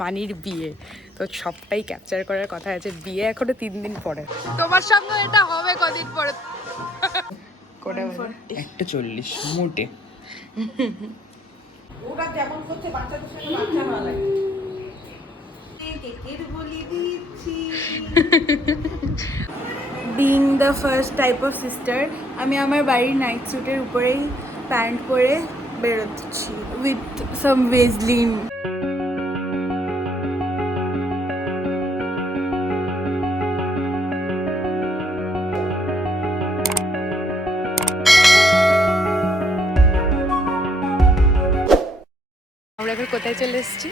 মানির বিয়ে, তো সবটাই ক্যাপচার করার কথা আছে। বিয়ে এখনো 3 দিন পরে। তোমার সঙ্গে এটা হবে কদিন পরে? কোটা 1:40 মোটে। ওরা যেমন করছে বাচ্চাদের সঙ্গে বাচ্চা না লাগে। কেকের বলি দিচ্ছি। Being the first type of sister, আমি আমার বাড়ির নাইট স্যুটের উপরেই প্যান্ট পরে বেরোচ্ছি উইথ সাম ভেজলিন। আমরা এবার কোথায় চলে এসেছি?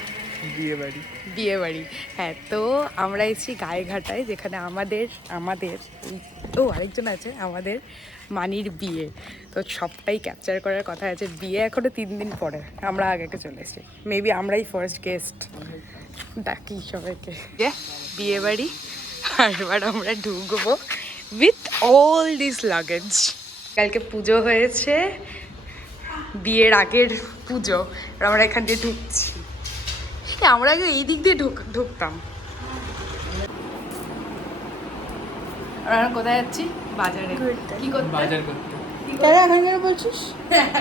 বিয়ে বাড়ি। বিয়ে বাড়ি, হ্যাঁ। তো আমরা এসেছি গায়েঘাটায়, যেখানে আমাদের আরেকজন আছে, আমাদের মানির বিয়ে, তো সবটাই ক্যাপচার করার কথা আছে। বিয়ে এখনো 3 দিন পরে, আমরা আগে চলে এসেছি। মেবি আমরাই ফার্স্ট গেস্ট, ডাকি সবাইকে। বিয়ে বাড়ি, আর এবার আমরা ঢুকবো উইথ অল দিস লাগেজ। কালকে পুজো হয়েছে, বিয়ের আগের পুজো, আর আমরা এখান দিয়ে ঢুকছি। আমরা আগে এই দিক দিয়ে ঢুকতাম। আমরা কোথায় যাচ্ছি? বাজারে। কি করতে? বাজার করতে। তারা এখন কেন বলছিস?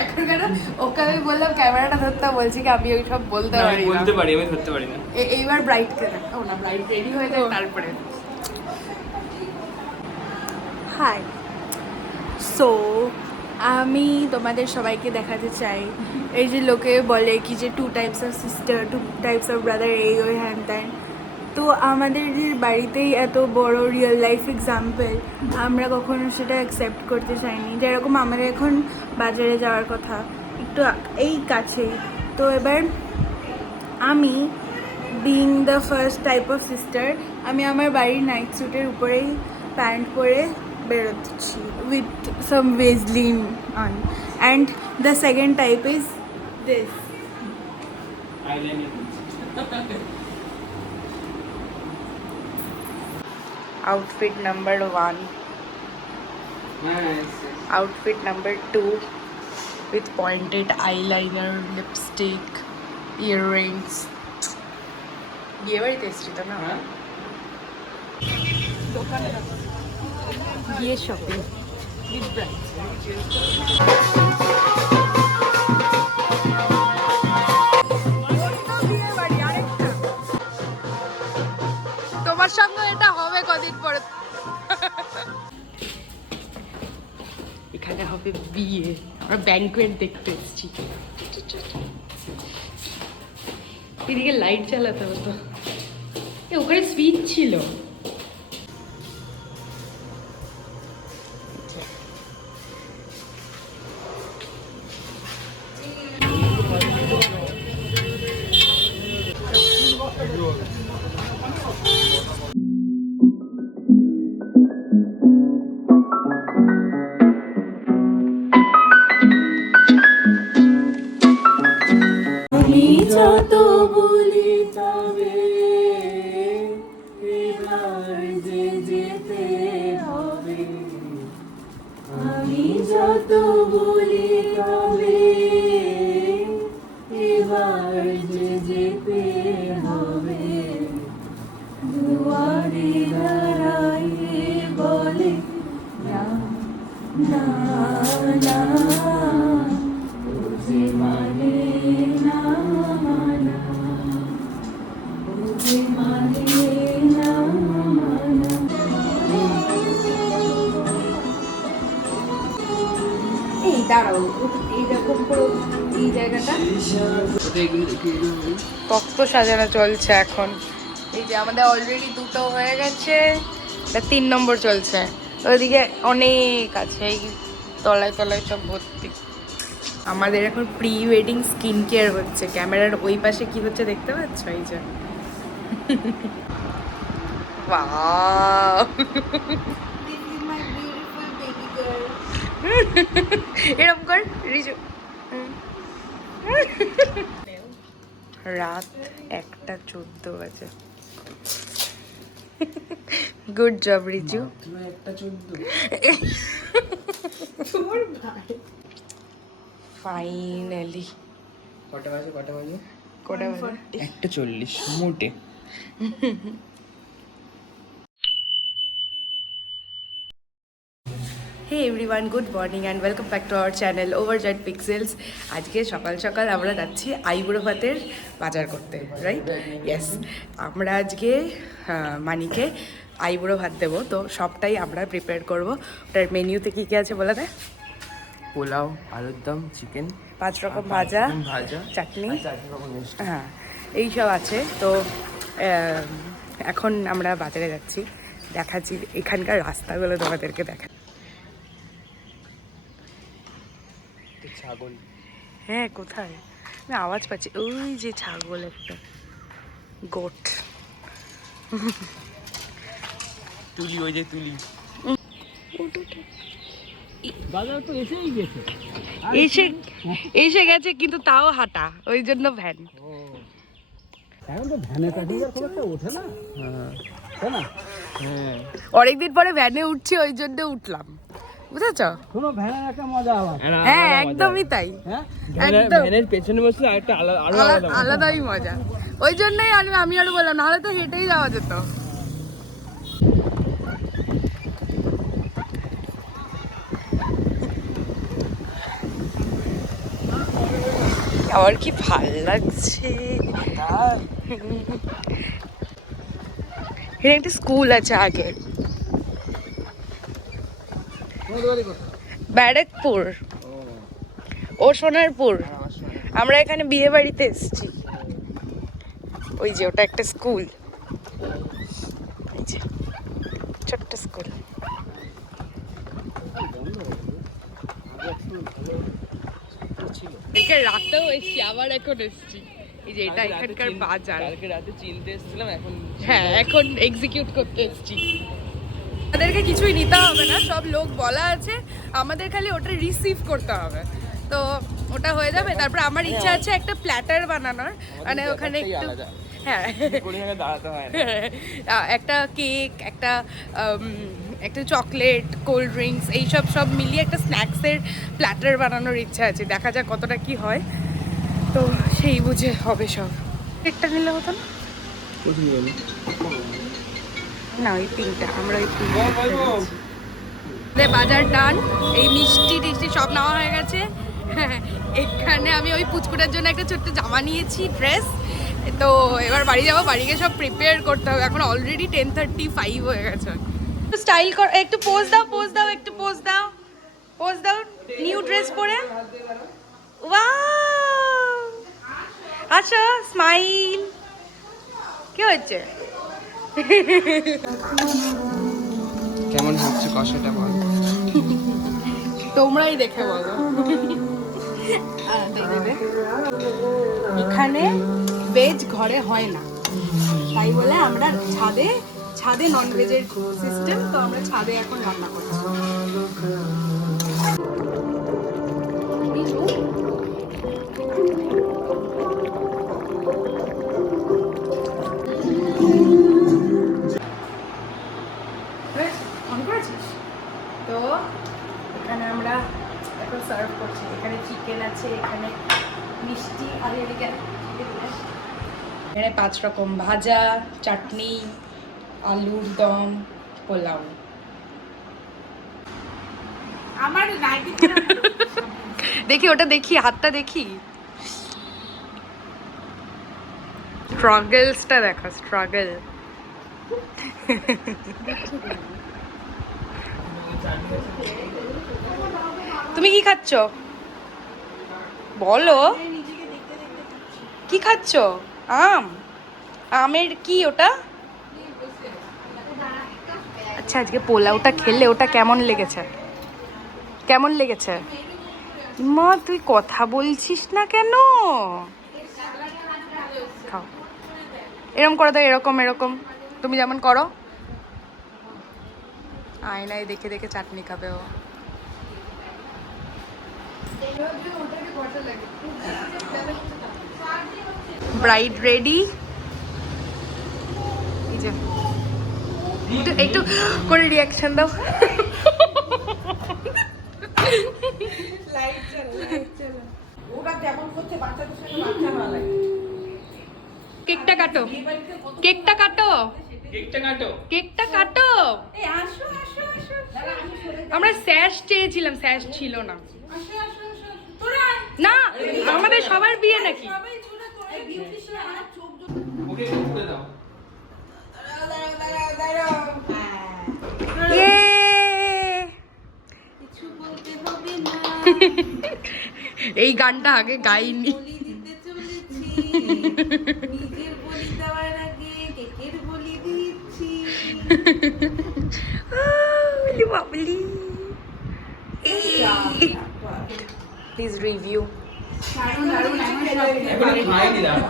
এখন কেন? ওকে আমি বললাম ক্যামেরাটা ধরতে, বলছি কি আমি ওই সব বলতে আমি পারি না। বলতে পারি, আমি ধরতে পারি না। এইবার ব্রাইডকে দেখো না, ব্রাইড রেডি হয়ে যায় তারপরে। হাই, সো আমি তোমাদের সবাইকে দেখাতে চাই, এই যে লোকে বলে কি যে 2 types of sister, 2 types of brother, এই ওই হ্যান ত্যান। তো আমাদের যে বাড়িতেই এত বড় রিয়েল লাইফ এক্সাম্পল, আমরা কখনো সেটা অ্যাকসেপ্ট করতে চাইনি। যেরকম আমাদের এখন বাজারে যাওয়ার কথা, একটু এই কাছেই। তো এবার আমি being the first type of sister, আমি আমার বাড়ির নাইট স্যুটের উপরেই প্যান্ট পরে বেরোচ্ছি with some Vaseline on, and the second type is this. Outfit number 1, outfit number 2 with pointed eyeliner, lipstick, earrings. বিয়ে বাড়িতে এসছি তো না? বিয়ে শপিং with bride. তোমার সঙ্গে এটা হবে কদিন পরে। এখানে হবে বিয়ে, আমরা ব্যাংকুয়েট দেখতে এসেছি। এদিকে লাইট চালাতে হতো, ওখানে সুইচ ছিল। আমি যত বলি তবে এবার যে যেতে হবে, আমি যত বলি তবে এবার যে যেতে হবে, দুয়ারে দাঁড়াইয়ে বলে না না না, বুঝে মানে না মানা, বুঝে মানে না মানা। এই দাঁড়াও, এইরকম করে এই জায়গাটা তত্ত্ব সাজানো চলছে এখন। এই যে আমাদের অলরেডি 2টো হয়ে গেছে, 3 নম্বর চলছে। ওইদিকে অনেক আছে, এই তলায় তলায় সব ভর্তি। আমাদের এখন প্রি ওয়েডিং স্কিন কেয়ার হচ্ছে। ক্যামেরার ওই পাশে কি হচ্ছে দেখতে পাচ্ছ? এই যে ওয়াও, এরকম কর রিজু। রাত 1:14 বাজে। Good job Riju. ফাইনালি কটা বাজে? কটা বাজে? 1:40 মোটে। Hey everyone, good morning and welcome back to our channel overjoyed pixels. আজকে সকাল সকাল আমরা যাচ্ছি আইবুড়ো ভাতের বাজার করতে, রাইট? ইয়েস, আমরা আজকে মানিকে আইবুড়ো ভাত দেবো, তো সবটাই আমরা প্রিপেয়ার করবো। ওটার মেনিউতে কী কী আছে বলে দেয়? পোলাও, আলুর দম, চিকেন, 5 রকম ভাজা, চাটনি, হ্যাঁ এইসব আছে। তো এখন আমরা বাজারে যাচ্ছি, দেখাচ্ছি এখানকার রাস্তাগুলো তোমাদেরকে দেখা। ছাগল। হ্যাঁ, কোথায় না আওয়াজ পাচ্ছি? ওই যে ছাগল, একটা গোট। তুলি, ওই যে তুলি। এসে গেছে, কিন্তু তাও হাঁটা, ওই জন্য ভ্যান। অনেকদিন পরে ভ্যানে উঠছি, ওই জন্য উঠলাম, বুঝেছ? হ্যাঁ, একদমই তাই, একদম পেছনে বসলে একটা আলাদাই মজা। ওই জন্যই আমি আরো বললাম, নাহলে তো হেঁটেই যাওয়া যেত। আমার কি ভাল লাগছে। এখানে একটা স্কুল আছে আগে, ব্যারাকপুর ও সোনারপুর। আমরা এখানে বিয়ে বাড়িতে এসেছি। ওই যে ওটা একটা স্কুল, ছোট্ট স্কুল। রাতেও এসছি, আবার এখন এসছি। এই যে এটা এখানকার বাজার। কালকে রাতে চিনতে এসেছিলাম, এখন হ্যাঁ, এখন এক্সিকিউট করতে এসেছি। আমাদেরকে কিছুই নিতে হবে না, সব লোক বলা আছে, আমাদের খালি ওটা রিসিভ করতে হবে। তো ওটা হয়ে যাবে। তারপর আমার ইচ্ছা আছে একটা প্ল্যাটার বানানোর, মানে ওখানে একটু, হ্যাঁ দাঁড়াতে হয় একটা কেক, একটা একটা চকলেট, কোল্ড ড্রিঙ্কস, এইসব সব মিলিয়ে একটা স্ন্যাক্সের প্ল্যাটার বানানোর ইচ্ছা আছে। দেখা যাক কতটা কি হয়, তো সেই বুঝে হবে সব। কেকটা নিলে হতো না? না, ওই পিঙ্কটা, আমরা ওই পিঙ্কটা। বাজার ডান, এই মিষ্টি টিষ্টি সব নেওয়া হয়ে গেছে। এখানে আমি ওই পুচকুটার জন্য একটা ছোট্ট জামা নিয়েছি, ড্রেস। তো এবার বাড়ি যাবো, বাড়ি গিয়ে সব প্রিপেয়ার করতে হবে। এখন অলরেডি 10:35 হয়ে গেছে। স্টাইল কর, একটু পোজ দাও, পোজ দাও, একটু পোজ দাও, পোজ দাও নিউ ড্রেস পরে। ওয়াও, আচ্ছা স্মাইল। কি হচ্ছে? কেমন হচ্ছে কষাটা বল? তোমরাই দেখে বলো। এখানে ভেজ ঘরে হয় না, তাই বলে আমরা ছাদে নন ভেজের সিস্টেম, তো আমরা ছাদে এখন রান্না করছি। তো এখানে আমরা এখন সার্ভ করছি। এখানে চিকেন আছে, এখানে মিষ্টি, আর এখানে 5 রকম ভাজা, চাটনি, আলুর দম, পোলাও। আমার দেখি ওটা, দেখি হাতটা, দেখি স্ট্রাগলসটা দেখা, স্ট্রাগল। তুমি কি খাচ্ছ বলো? কি খাচ্ছ? আমের কি ওটা? আচ্ছা, আজকে পোলাওটা খেলে ওটা কেমন লেগেছে? কেমন লেগেছে? মা তুই কথা বলছিস না কেন? খাও, এরকম করে দাও, এরকম এরকম তুমি যেমন করো। আয়নায় দেখে দেখে চাটনি খাবে ও। Bride ready. একটু করে রিয়াকশন দাও। ওরা যেমন করছে বাচ্চাদের সঙ্গে বাচ্চা হওয়া লাগে। কেকটা কাটো, কেকটা কাটো, কেকটা কাটো। কেকটা কাটো। এই আসো আসো আসো দাঁড়া আমি সরে আমরা স্যাশ চেয়েছিলাম, স্যাশ ছিল না। আসো আসো আসো তোরা না, আমাদের সবার বিয়ে নাকি? সবাই ছোড়া তোরা বিউটিশিয়ান আর চোখ জোড়া ওকে একটু করে দাও। দাঁড়াও ইয়ে! কিছু বলতে হবে না এই গানটা আগে গাইনি। বলি দিতে চলেছি নিজের বলি দেওয়ার আগে কেকের বলি দিচ্ছি বলি বাবলি। Please review. এখনো খাইনি দাঁড়া।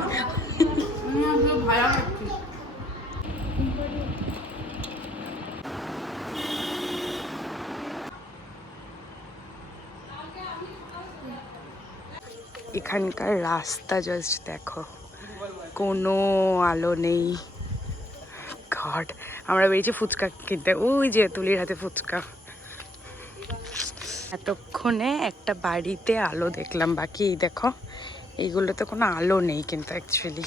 এখানকার রাস্তা জাস্ট দেখো, কোনো আলো নেই। গড, আমরা বেরিয়েছি ফুচকা কিনতে, ওই যে তুলির হাতে ফুচকা। এতক্ষণে একটা বাড়িতে আলো দেখলাম, বাকি এই দেখো এইগুলোতে কোনো আলো নেই। কিন্তু অ্যাকচুয়ালি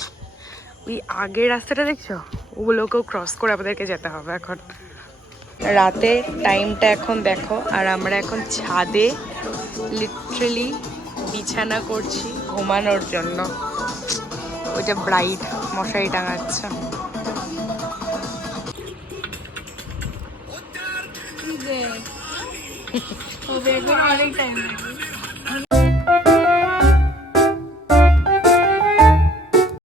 ওই আগের রাস্তাটা দেখছো, ওগুলোকেও ক্রস করে আমাদেরকে যেতে হবে এখন। রাতে টাইমটা এখন দেখো, আর আমরা এখন ছাদে লিটারালি বিছানা করছি ঘুমানোর জন্য। ওইটা ব্রাইড মশারি টাঙাচ্ছে। অনেক টাইম